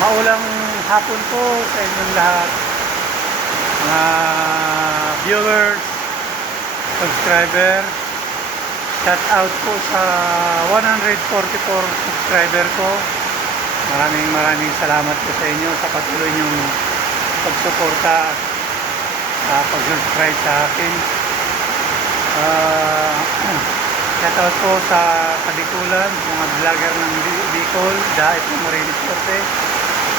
Maulang hapon po sa inyong lahat, mga viewers, subscriber. Shout out po sa 144 subscriber ko. Maraming salamat po sa inyo sa patuloy niyong pagsuporta at pag-subscribe sa akin. Shout out po sa Kabikulan, mga vlogger ng Bicol, dahil po Marinis Corte,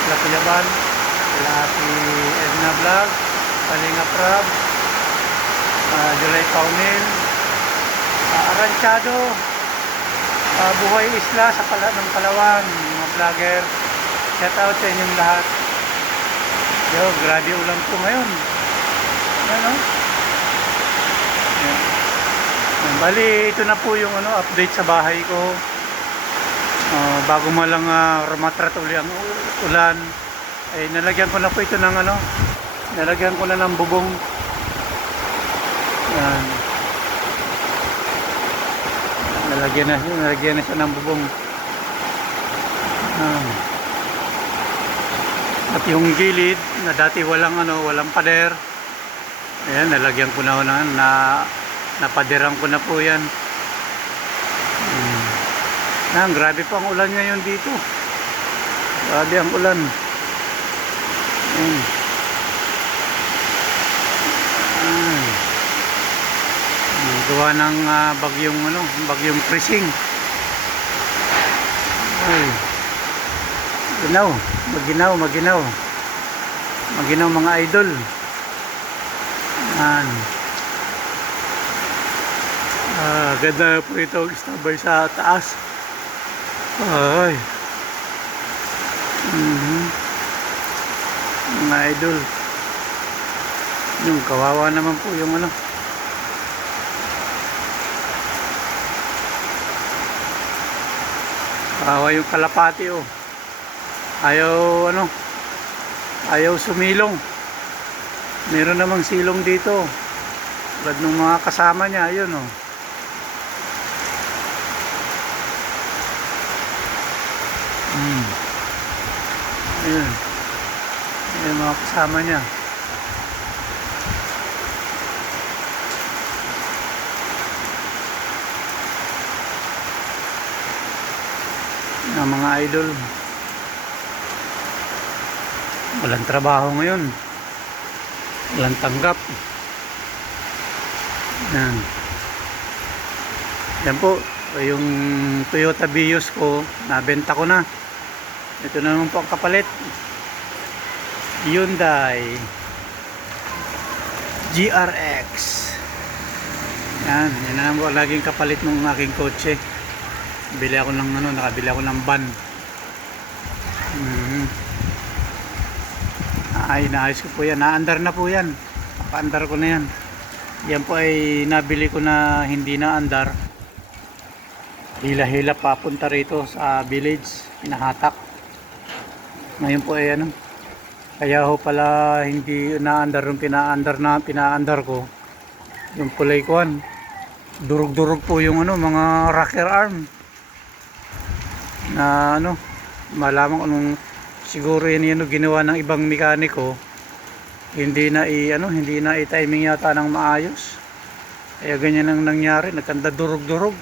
sila Kuyaban, sila si Edna Vlog, Kalinga Prab, Julay Paunil, Aranchado, Buhay Isla sa ng Palawan, mga vlogger. Shout out sa inyong lahat. Yo, grabe ulan po ngayon. Ano? Yan. Bali, ito na po yung update sa bahay ko. Bago malang rumatrat uli ang ulan, ay nalagyan ko na po ito ng nalagyan ko na ng bubong. Yan. Nalagyan na siya ng bubong. At yung gilid na dati walang pader, ayan, nalagyan ko na napaderang ko na po yan. Grabe po ang ulan ngayon dito. Grabe ang ulan. Gawa ng bagyong Krising. Ay. Maginaw mga idol. Ganda po ito, istabay sa taas. Ay. Mga idol. Yung kawawa naman po yung kawawa yung kalapati ayaw sumilong. Meron namang silong dito tulad ng mga kasama niya. Ayun ayun mga kasama niya. Mga idol, walang trabaho ngayon, walang tanggap. Yan po yung Toyota Vios ko, nabenta ko na. Ito na naman po ang kapalit, Hyundai GRX. Yan na naman po laging kapalit ng aking kotse. Nakabili ako ng van. Naayos ko po yan. Naandar na po yan. Nakaandar ko na yan. Yan po ay nabili ko na hindi na andar. Hila-hila papunta rito sa village. Pinahatak. Ngayon po ay kaya ho pala hindi naandar yung pinaandar ko. Yung pulay kuwan. Durug-durug po yung mga rocker arm. Na malaman ko siguro yan ginawa ng ibang mekaniko, hindi na i-timing yata ng maayos, kaya ganyan ang nangyari, nagkanda durog-durog.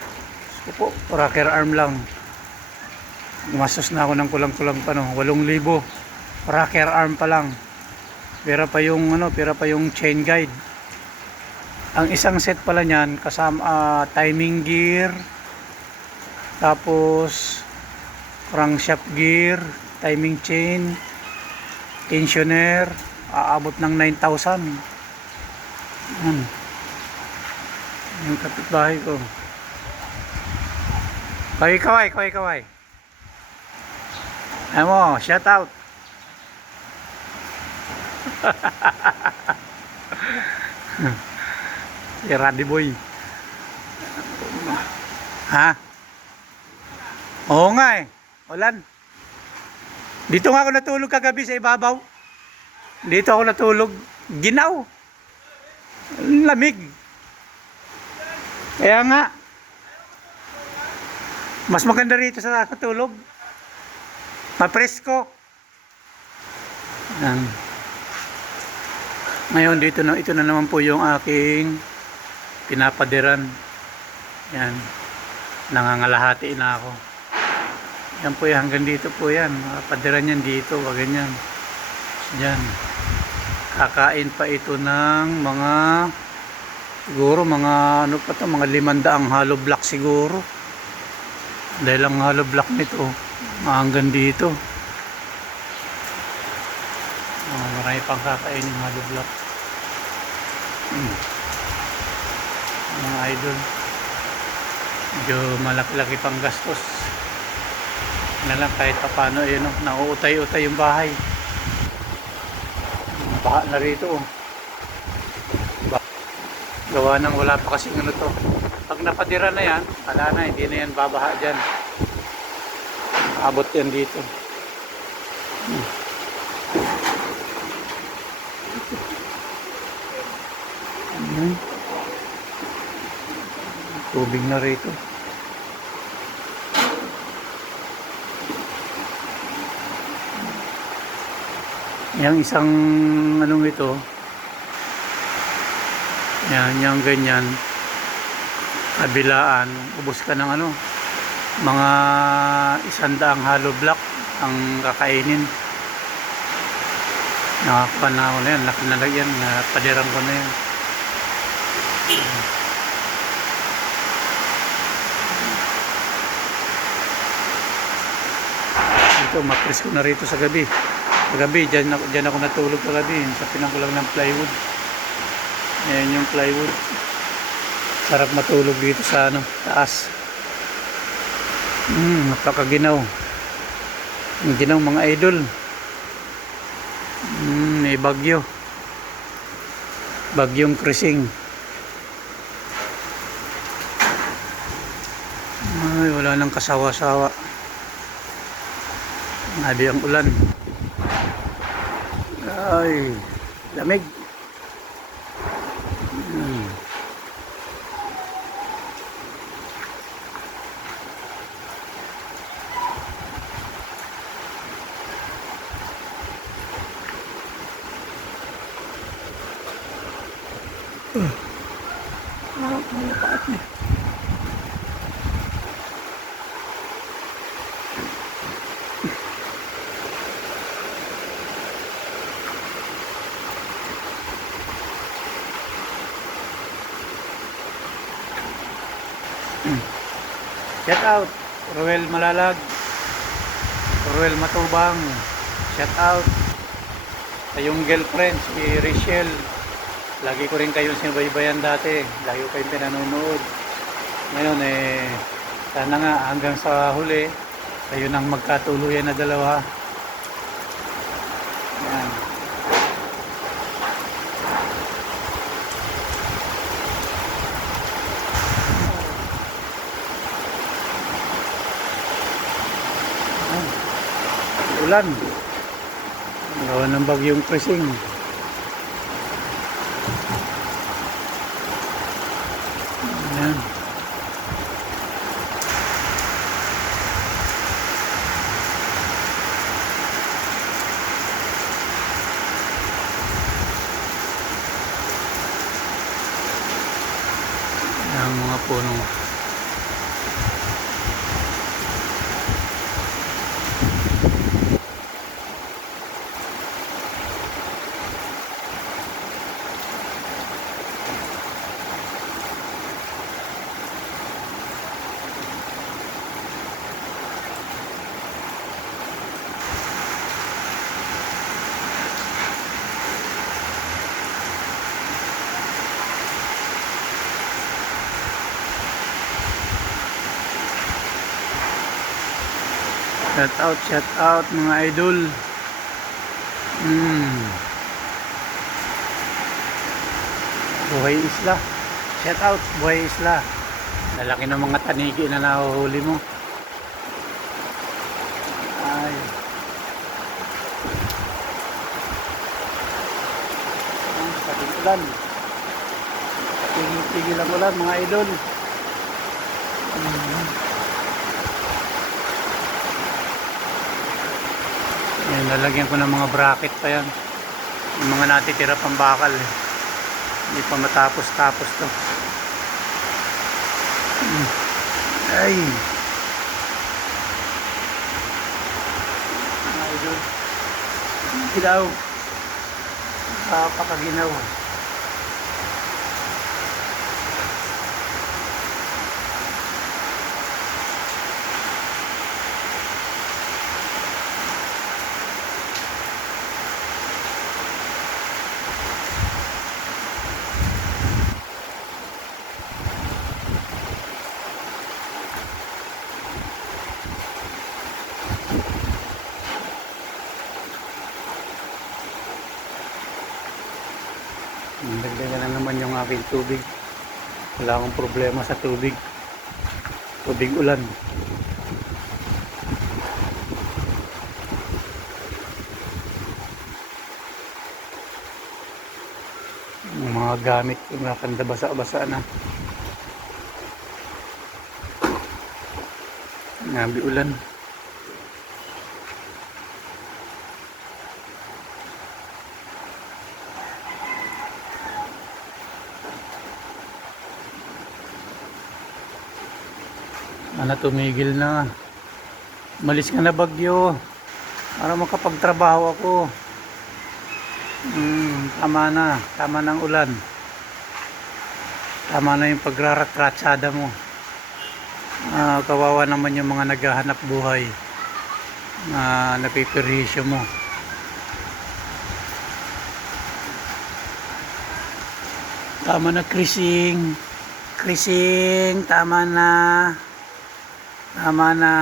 So po, rocker arm lang. Gumastos na ako ng kulang-kulang 8,000 rocker arm pa lang. Pera pa yung chain guide. Ang isang set pala niyan kasama timing gear, tapos crankshaft gear, timing chain, tensioner, aabot ng 9,000. Yung kapitbahay ko. Kaway. Ano, shout out. Si Raddy Boy. Ha? Oo nga ulan. Dito nga ako natulog kagabi sa ibabaw. Dito ako natulog. Ginaw. Lamig. Kaya nga, mas maganda rito sa natulog. Mapresko. Yan. Ngayon dito na, ito na naman po yung aking pinapadiran. Yan. Nangangalahati na ako. Yan po yan, hanggang dito po yan. Padiran yan dito, ganyan. Yan. Kakain pa ito ng mga siguro mga ano pa to, mga 500 hollow block siguro. Dahil ang hollow block nito hanggang dito. Marami pang kakainin hollow block. Mga idol, medyo malaki-laki pang gastos na lang kahit pa paano yun, nauutay-utay yung bahay. Baha na rito gawa nang wala pa kasing ano to. Pag napadira na yan, wala na, hindi na yan babaha dyan. Abot yan dito. Tubig na rito. Yang isang anong ito, yan, yung ganyan, kabilaan, ubos ka ng ano, mga 100 hollow block ang kakainin. Nakakuha na ako na yan, laki na lang yan, padiran ko na yan. Ito, matris ko na rito sa gabi. Sa gabi, dyan ako natulog kagabi, sa pinangkulang ng plywood. Ayan yung plywood. Sarap matulog dito sa ano, taas. Napakaginaw. Ang ginaw mga idol. May bagyo. Bagyong krising. Ay, wala nang kasawa-sawa. Nabi ang ulan. Ay, lamig. Shout out Ruel Malalag, Ruel Matubang. Shout out sa yung girlfriend si Rachel. Lagi ko rin kayong sinubaybayan dati, lagi ko kayong pinanonood. Ngayon sana nga hanggang sa huli kayo nang magkatuluyan na dalawa. Yan. Ulan. Gawa ng bagyong krising. Ayan. Ang mga puno. Shout out mga idol. Buhay Isla. Shout out Buhay Isla. Lalaki ng mga tanigi na nahuhuli mo. Ay. Ang sabing ulan. Tigil-tigil ang ulan mga idol. Ay, nalagyan ko ng mga bracket pa yan. Yung mga natitira pang bakal eh. Hindi pa matapos-tapos to. Ay. Ay, doon. Ginaw. Napakaginaw. Dagdagan na naman yung aking tubig. Wala akong problema sa tubig. Tubig ulan. Yung mga gamit ko nakanda basa-basa na. Nabi ulan. Ana, tumigil na. Malis ka na, bagyo para makapagtrabaho ako. Tama na. Tama ng ulan. Tama na yung pagrarat-ratsada mo. Kawawa naman yung mga naghahanap buhay na napiperhisyo mo. Tama na, Krising. Krising, tama na. Tama na.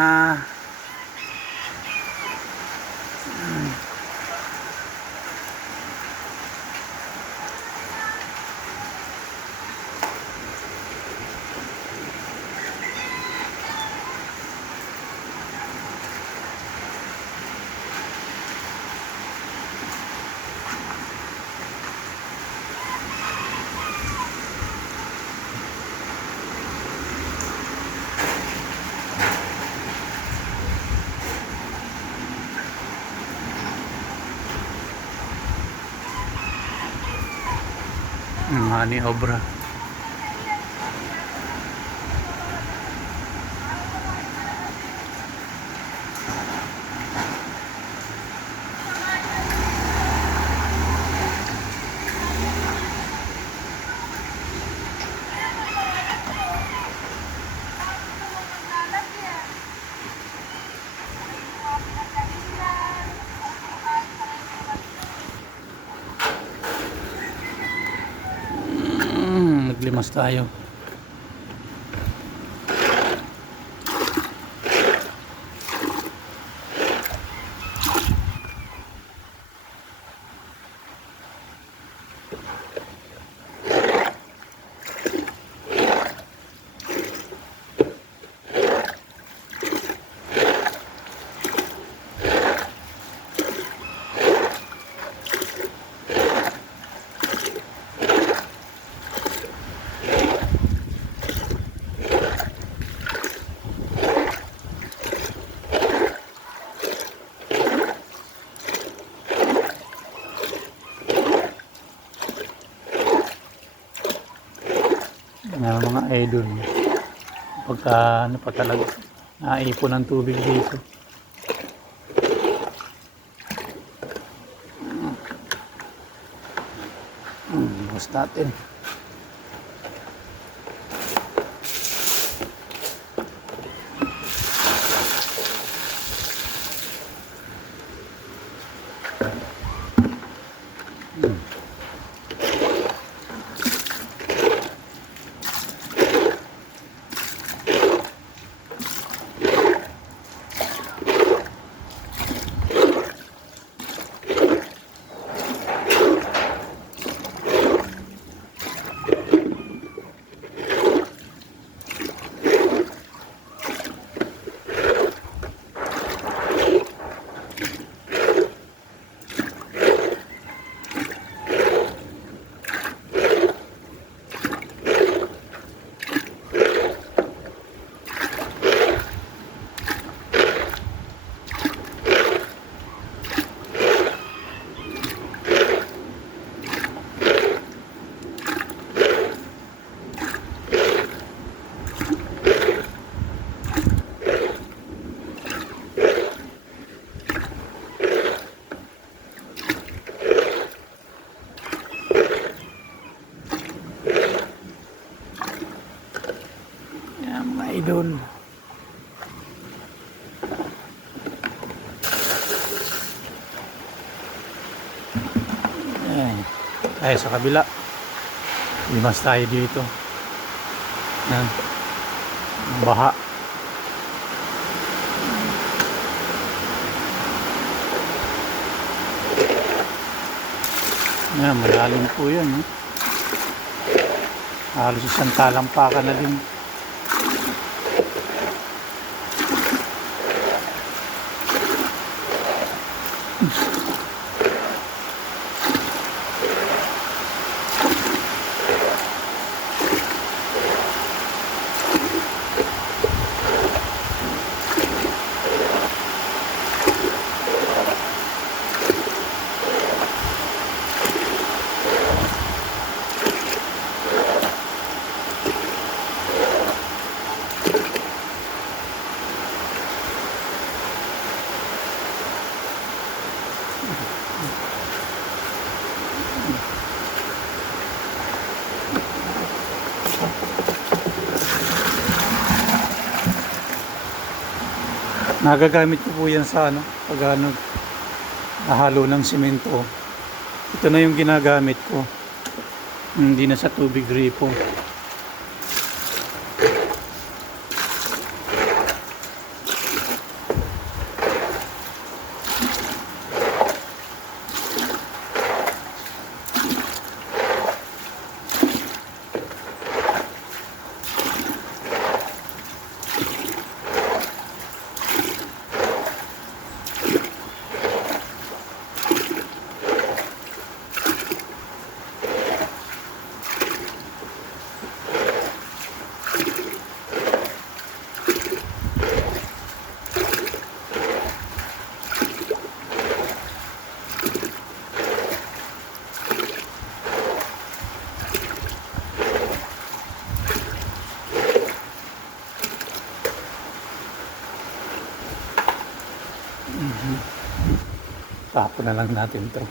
Mani obra. Naglimas tayo. Mga idol, pagka ano pa talaga naipon ng tubig dito. Bukas natin. tayo sa kabila. Limas tayo dito. Yan. Ang baha. Yan, malalim po yan. Halos isang talampakan na din. Nagagamit ko po yan sa pag nahalo ng simento. Ito na yung ginagamit ko. Hindi na sa tubig gripo. Tapon na lang natin to.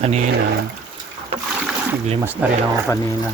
Kanina naglimas na rin ako kanina.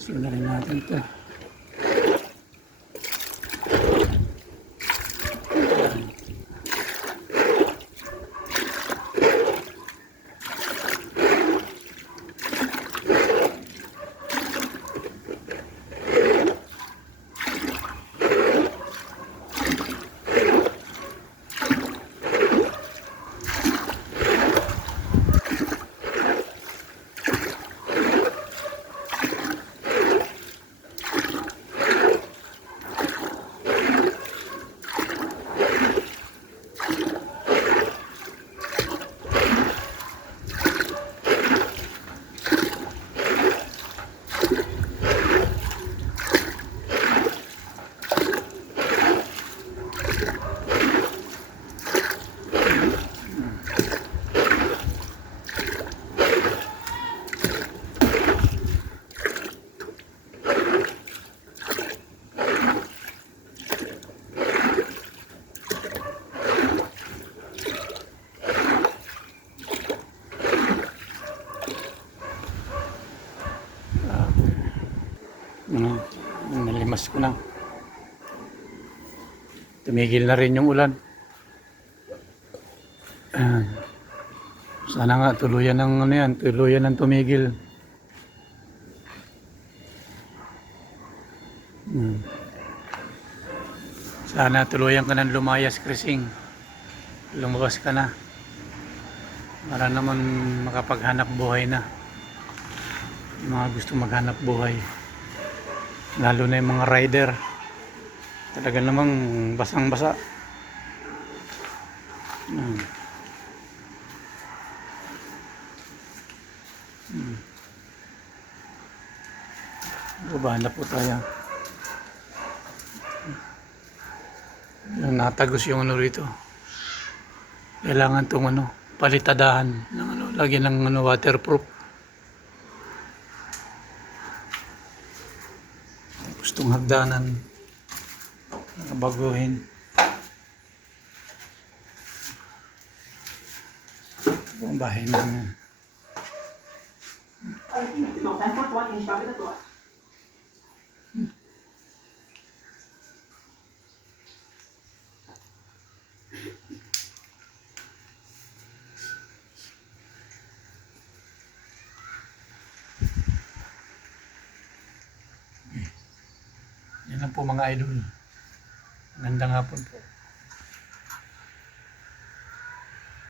Kasi na rin natin ito. Nalimas ko na. Tumigil na rin yung ulan. Sana nga tuluyan ng ano yan, tuluyan ng tumigil. Sana tuluyan ka ng lumayas, Krising. Lumabas ka na. Para naman makapaghanap buhay na. Yung mga gusto maghanap buhay. Lalo na yung mga rider. Talaga namang basang-basa. Baba na po tayo. Natagos yung ano rito. Kailangan itong ano, palitadahan ng ano, lagyan ng ano, waterproof. Gustong hagdanan. Baguhin. Ang bahay namin. Yan lang po mga idol. Ganda nga po.